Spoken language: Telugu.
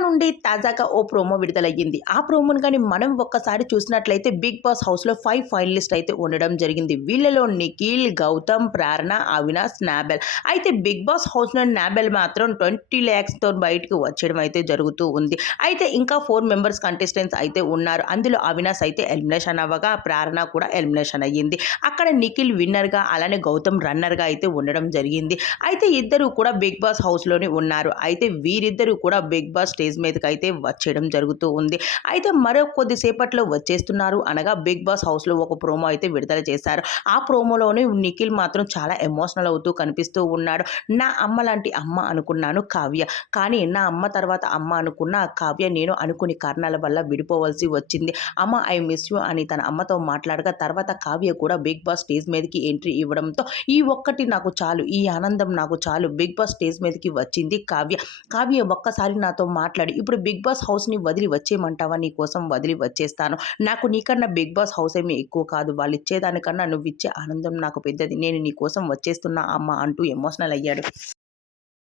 నుండి తాజాగా ఓ ప్రోమో విడుదలయ్యింది. ఆ ప్రోమోను గాని మనం ఒక్కసారి చూసినట్లయితే 'బిగ్ బాస్' హౌస్‌లో 5 ఫైనలిస్ట్ అయితే ఉండడం జరిగింది. వీళ్ళలో నిఖిల్, గౌతమ్, ప్రేరణ, అవినాష్, నాబెల్. అయితే 'బిగ్ బాస్' హౌస్‌లో నాబెల్ మాత్రం 20 లాక్స్‌తో బయటకు వచ్చేయడం అయితే జరుగుతూ ఉంది. అయితే ఇంకా 4 మెంబర్స్ కంటెస్టెంట్స్ అయితే ఉన్నారు. అందులో అవినాష్ అయితే ఎలిమినేషన్ అవ్వగా, ప్రేరణ కూడా ఎలిమినేషన్ అయ్యింది. అక్కడ నిఖిల్ విన్నర్‌గా, అలానే గౌతమ్ రన్నర్‌గా అయితే ఉండడం జరిగింది. అయితే ఇద్దరు కూడా 'బిగ్ బాస్' హౌస్‌లోనే ఉన్నారు. అయితే వీరిద్దరూ కూడా 'బిగ్ బాస్' స్టేజ్ మీదకైతే వచ్చేయడం జరుగుతూ ఉంది. అయితే మరో కొద్దిసేపట్లో వచ్చేస్తున్నారు అనగా 'బిగ్ బాస్' హౌస్‌లో ఒక ప్రోమో అయితే విడుదల చేశారు. ఆ ప్రోమోలోనే నిఖిల్ మాత్రం చాలా ఎమోషనల్ అవుతూ కనిపిస్తూ ఉన్నాడు. నా అమ్మ లాంటి అమ్మ అనుకున్నాను కావ్య. కానీ నా అమ్మ తర్వాత అమ్మ అనుకున్న కావ్య నేను అనుకుని కారణాల వల్ల విడిపోవలసి వచ్చింది. అమ్మ ఐ మిస్ యూ అని తన అమ్మతో మాట్లాడగా తర్వాత కావ్య కూడా 'బిగ్ బాస్' స్టేజ్ మీదకి ఎంట్రీ ఇవ్వడంతో ఈ ఒక్కటి నాకు చాలు, ఈ ఆనందం నాకు చాలు, 'బిగ్ బాస్' స్టేజ్ మీదకి వచ్చింది కావ్య. కావ్య ఒక్కసారి నాతో మాట్లాడి ఇప్పుడు 'బిగ్ బాస్' హౌస్‌ని వదిలి వచ్చేయమంటావా? నీ కోసం వదిలి వచ్చేస్తాను. నాకు నీకన్నా 'బిగ్ బాస్' హౌస్ ఏమీ ఎక్కువ కాదు. వాళ్ళిచ్చేదానికన్నా నువ్విచ్చే ఆనందం నాకు పెద్దది. నేను నీ కోసం వచ్చేస్తున్నా అమ్మ అంటూ ఎమోషనల్ అయ్యాడు.